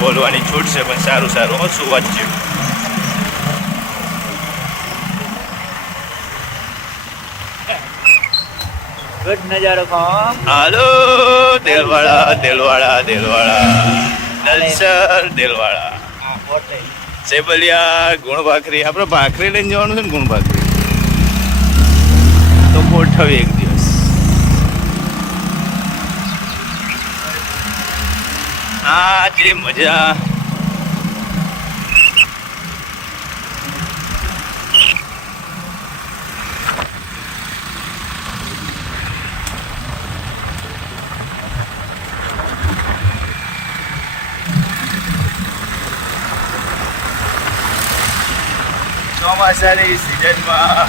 બોલવાની છૂટ છે પણ સારું સારું શું વાત છે. ગુડ નજારો હાલો દેલવાડા દલસર દેલવાડા સેબલિયા ગુણ ભાખરી. આપણે ભાખરી લઈને જવાનું છે ને, ગુણ ભાખરી તો ગોઠવી એક દિવસ. આ જે મજા ચોમાસાની સિઝનમાં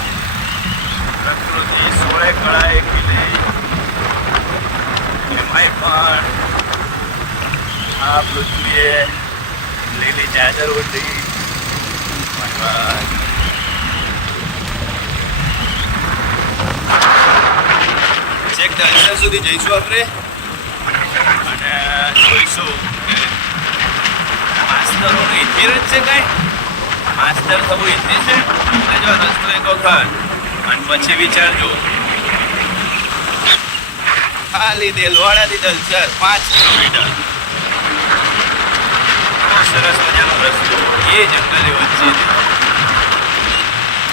પ્રકૃતિ સોળે કળાએ ખીલે, એમાંય પણ આ પૃથ્વીએ લીલી ચાદર ઓઢી. છેક દલસર સુધી જઈશું આપણે અને જોઈશું કે માસ્તરોનું ઇતિહાસ છે કાંઈ. માસ્ટર થવું ઈઝી છે એટલે જો રસ્તો એક વખત અને પછી વિચારજો. ખાલી દેલવાડાથી દલસર 5 કિલોમીટર. બહુ સરસ મજાનો રસ્તો એ જંગલી વચ્ચે.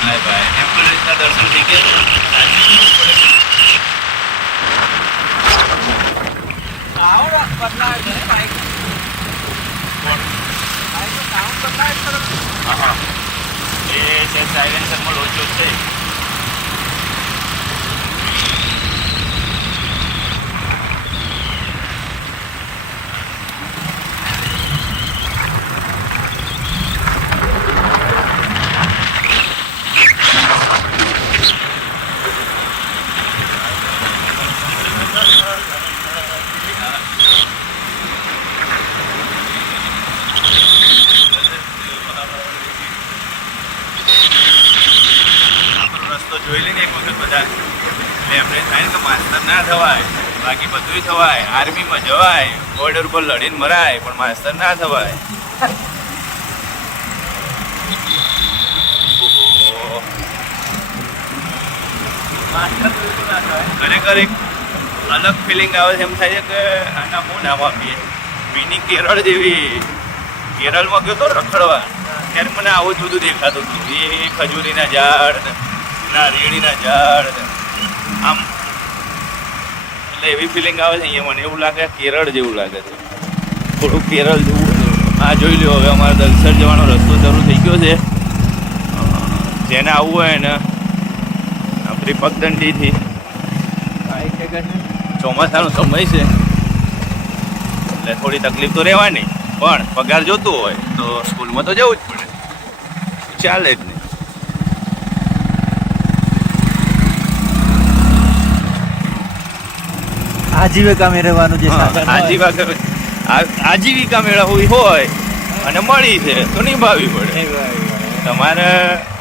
ભાઈ ભાઈ એમ્બ્યુલન્સના દર્શન થઈ ગયા. એ છે સાયલેન્સરમાં લોચો છે. જોઈ લઈને એક વખત બધા એટલે એમને થાય કે માસ્તર ના થવાય, બાકી બધું થવાય. આર્મીમાં જવાય, બોર્ડર ઉપર લડીને મરાય, પણ માસ્તર ના થવાય. ખરેખર એક અલગ ફિલિંગ આવે છે. એમ થાય છે કે આના હું નામ આપીએ, મિની કેરળ જેવી. કેરળમાં ગયો તો રખડવા, ત્યારે મને આવું જ બધું દેખાતું હતું. એ ખજૂરીના ઝાડ, નારિયેળીના ઝાડ, આમ એટલે એવી ફિલિંગ આવે છે. અહીંયા મને એવું લાગે કેરળ જેવું લાગે છે, થોડું કેરળ જેવું. આ જોઈ લો, હવે અમારે દલસર જવાનો રસ્તો શરૂ થઈ ગયો છે. જેને આવવું હોય ને આપણી પગદંડીથી. ચોમાસાનો સમય છે એટલે થોડી તકલીફ તો રહેવાની, પણ પગાર જોતું હોય તો સ્કૂલમાં તો જવું જ પડે, ચાલે જ નહીં. આજીવિકા મેળવવાનું જે આજીવિકા મેળવવી હોય અને મળી છે તો નિભાવવી પડે. તમારે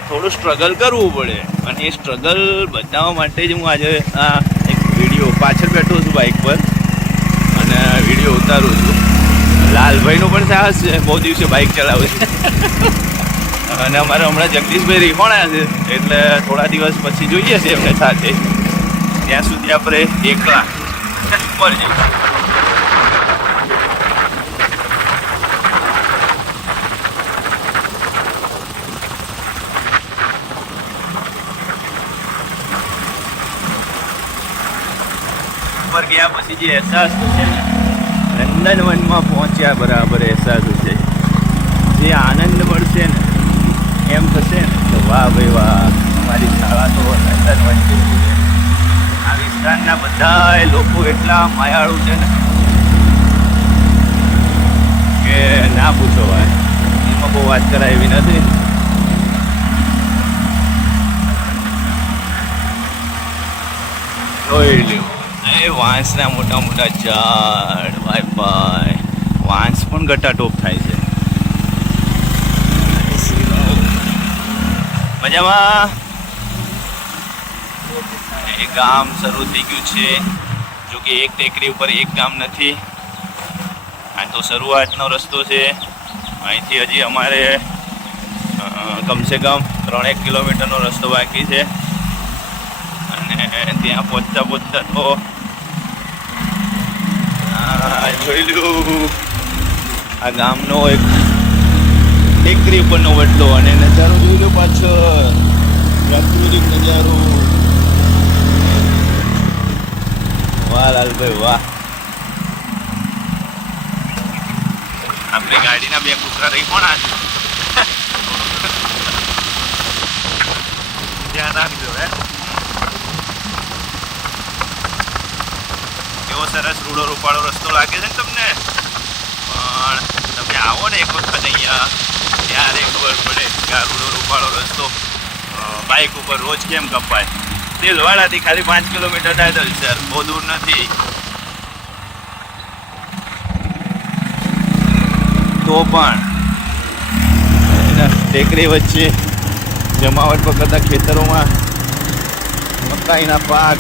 થોડું સ્ટ્રગલ કરવું પડે, અને એ સ્ટ્રગલ બતાવવા માટે જ હું આજે આ એક વિડીયો પાછળ બેઠો છું બાઇક પર અને વિડીયો ઉતારું છું. લાલભાઈનું પણ સાહસ છે, બહુ દિવસે બાઇક ચલાવે છે. અને અમારે હમણાં જગદીશભાઈ રીખોણા છે એટલે થોડા દિવસ પછી જોઈએ છે એમને સાથે. ત્યાં સુધી આપણે એકલા ઉપર જઈશું. ઉપર ગયા પછી જે અહેસાસ થશે ને, નંદનવનમાં પહોંચ્યા બરાબર અહેસાસ થશે. જે આનંદ મળશે ને, એમ થશે ને કે વાહ ભાઈ વાહ, અમારી શાળા તો નંદનવન જેવું છે. આ વિસ્તારના બધા લોકો એટલા માયાળુ છે ને કે ના પૂછો ભાઈ. એમાં બહુ વાત કરાય એવી નથી. જોઈ લ્યો એ વાંસના મોટા મોટા ઝાડ. ભાઈ ભાઈ વાંસ પણ ગટાટોપ થાય છે. મજામાં. એ ગામ શરૂ થઈ ગયું છે, જો કે એક ટેકરી ઉપર એક ગામ નથી. આ તો શરૂઆતનો રસ્તો છે. અહીંથી હજી અમારે કમસે કમ 3 કિલોમીટરનો રસ્તો બાકી છે અને ત્યાં પહોંચતા તો જોઈ લ્યું આ ગામનો એક ટેકરી ઉપરનો વડલો અને નજારો જોઈ લો પાછળ પ્રાકૃતિક નજારો. વાહ લાલભાઈ વાહ. આપણી ગાડીના 2 કૂતરા રહી પણ આ ધ્યાન રાખજો હે. કેવો સરસ રૂડો રૂપાળો રસ્તો લાગે છે ને તમને, પણ તમે આવો ને એક વખત અહીંયા ત્યારે ખબર પડે કે આ રૂડો રૂપાળો રસ્તો બાઇક ઉપર રોજ કેમ કપાય. દિલવાડાથી ખાલી 5 કિલોમીટર થાય દલસર, બહુ દૂર નથી. તો પણ ટેકરી વચ્ચે જમાવટ પકડતા ખેતરોમાં મકાઈના પાક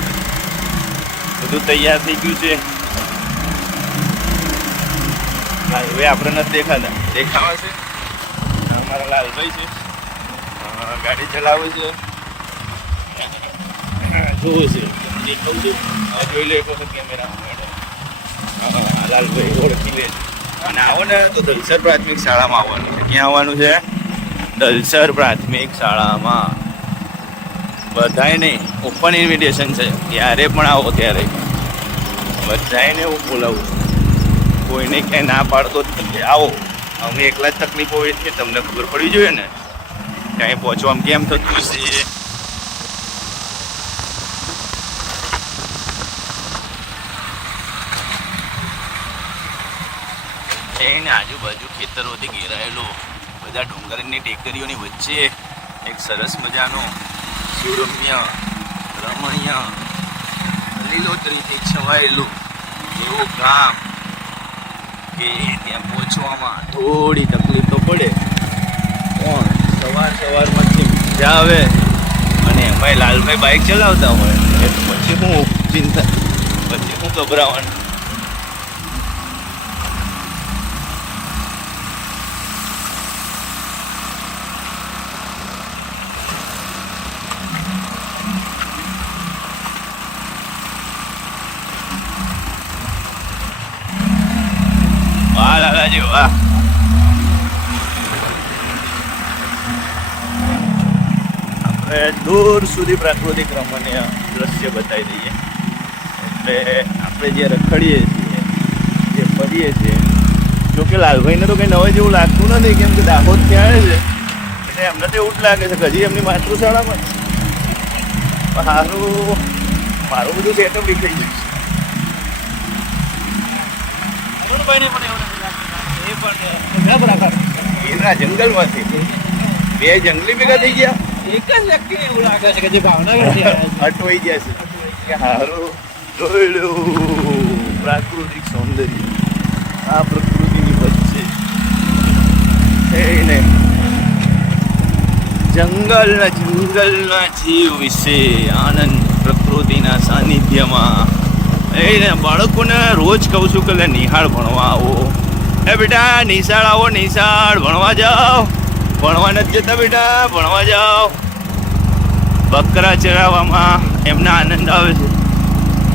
બધું તૈયાર થઈ ગયું છે. હાઈવે આપણે નથી દેખાતા, દેખાવા છે. અમારા લાલભાઈ છે, ગાડી ચલાવે છે, જોવું છે દેખાવું છું. જોઈ લે એક વખત કેમેરા લાલભાઈ ઓળખી લે. અને આવો ને તો દલસર પ્રાથમિક શાળામાં આવવાનું છે. ક્યાં આવવાનું છે? દલસર પ્રાથમિક શાળામાં. બધાય નહીં, ઓપન ઇન્વિટેશન છે, ત્યારે પણ આવો ત્યારે બધાને હું બોલાવું છું. કોઈને ક્યાંય ના પાડતો જ નથી. આવો, અમને એકલા જ તકલીફ હોય છે, તમને ખબર પડવી જોઈએ ને ક્યાંય પહોંચવામાં કેમ થતું હશે. એને આજુબાજુ ખેતરોથી ઘેરાયેલું બધા ડુંગરની ટેકરીઓની વચ્ચે એક સરસ મજાનો સુરમ્ય રમણીય લીલોતરીથી છવાયેલું એવું ગામ કે ત્યાં પહોંચવામાં થોડી તકલીફ તો પડે, પણ સવારમાંથી મજા આવે. અને એમાંય લાલભાઈ બાઇક ચલાવતા હોય એટલે પછી હું ચિંતા, પછી હું ગભરાવાનું. વાહ લાલાજી વાહ. આપણે દૂર સુધી પ્રાકૃતિક રમણીય દ્રશ્ય બતાવી દઈએ એટલે આપણે જે રખડીએ છીએ, જે ફરીએ છીએ. જોકે લાલભાઈને તો કંઈ નવા જેવું લાગતું નથી, કેમ કે દાહોદ ક્યાં છે એટલે એમને તો એવું જ લાગે છે કે હજી એમની માતૃશાળામાં. સારું, મારું બધું સેટઅપ દેખાઈ ગયું છે જંગલમાંથી. 2 જંગલી ભેગા થઈ ગયા, એક જ વ્યક્તિ એવું લાગે છે કે જે ભાવનગરથી અટવાઈ ગયા છે. સારું જોયેલું પ્રાકૃતિક સૌંદર્ય આ પ્રકૃતિની વચ્ચે થઈને જંગલના જીવ વિશે આનંદ, પ્રકૃતિના સાનિધ્યમાં. એને બાળકોને રોજ કહું છું કે નિહાળ ભણવા આવો. એ બેટા નિશાળ આવો, નિશાળ ભણવા જાઓ. ભણવા નથી જતા બેટા, ભણવા જાઓ. બકરા ચરાવવામાં એમને આનંદ આવે છે,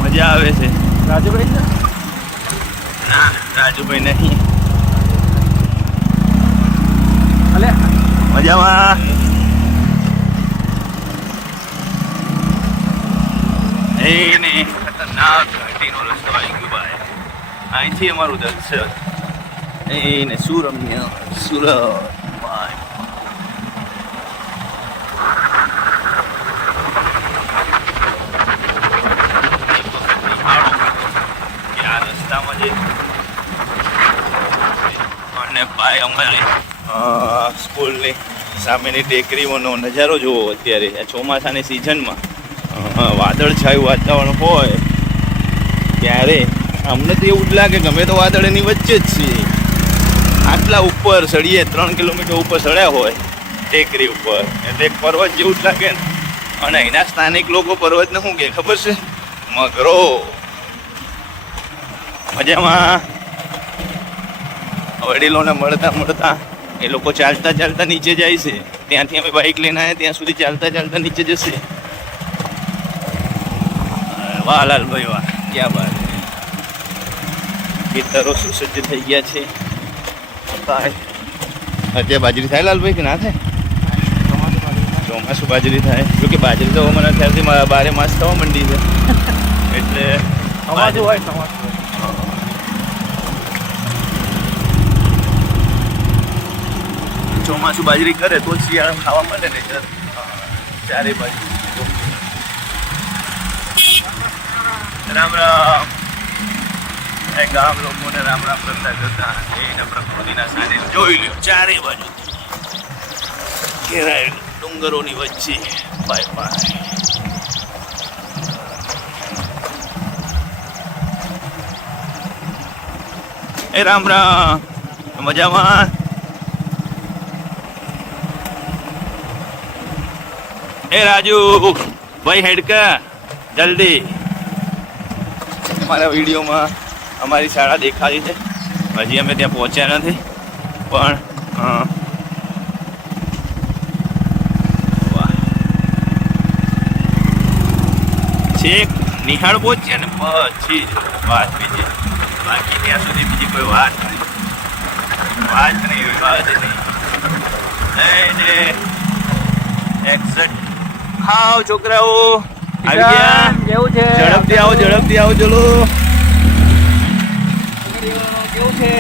મજા આવે છે. રાજુભાઈ ના, રાજુભાઈ નહીં. અલે મજામાં. એને ખતરનાક ઘાટીનો રસ્તો આવી ગયો ભાઈ. અહીંથી અમારું દર્શન એને સુરમ્ય સુરત ભાઈ. આ રસ્તામાં જે અને ભાઈ અમારી સ્કૂલની સામેની ટેકરીઓનો નજારો જુઓ. અત્યારે આ ચોમાસાની સિઝનમાં વાદળછાયું વાતાવરણ હોય ત્યારે અમને તો એવું જ લાગે કે અમે તો વાદળની વચ્ચે જ છીએ. આટલા ઉપર ચડીએ, 3 કિલોમીટર ઉપર ચડ્યા હોય ટેકરી ઉપર, એટલે એક પર્વત જેવું જ લાગે ને. અને એના સ્થાનિક લોકો પર્વતને શું કહે ખબર છે? મગરો. મજામાં. વડીલોને મળતા મળતા એ લોકો ચાલતા ચાલતા નીચે જાય છે. ત્યાંથી અમે બાઇક લઈને આવ્યા ત્યાં સુધી ચાલતા ચાલતા નીચે જશે. વાહ લાલભાઈ વાહ, ક્યાં બાત છે. ખેતરો સુસજ્જ થઈ ગયા છે. અત્યારે બાજરી થાય લાલભાઈ કે ના થાય? ચોમાસું બાજરી થાય. જો કે બાજરી તો મને ખ્યાલથી 12 માસ થવા માંડી છે એટલે સમાજું હોય સમાજું હોય. ચોમાસું બાજરી કરે તો શિયાળામાં ખાવા મળે ને ચારે બાજુ. રામ રામ. એ ગામ લોકોને રામ રામ કરતા કરતા એના પ્રકૃતિના સાનિધ્ય જોઈ લ્યો. ચારે બાજુ ઘેરાયેલું ડુંગરોની વચ્ચે. Bye bye. એ રામ રામ. મજામાં? એ રાજુ ભાઈ હેડકા જલ્દી. અમારા વિડીયોમાં અમારી શાળા દેખાડી છે. હજી અમે ત્યાં પહોંચ્યા નથી પણ વાહ છેક નિહાળ પહોંચ્યા ને પછી વાત બીજી. બાકી ત્યાં સુધી બીજી કોઈ વાત નહીં. એક્ઝેક્ટ. હાવ છોકરાઓ આવી ગયા. કેવું છે? ઝડપથી આવો ચલો. કેવું છે?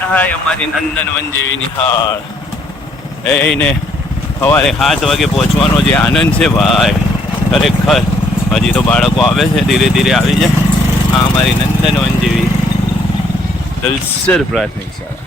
હાય અમારી નંદનવન જેવી નિહાળ. એને સવારે 7 વાગે પહોંચવાનો જે આનંદ છે ભાઈ, ખરેખર. હજી તો બાળકો આવે છે, ધીરે ધીરે આવી જાય. આ અમારી નંદનવન જેવી દલસર પ્રાથમિક શાળા.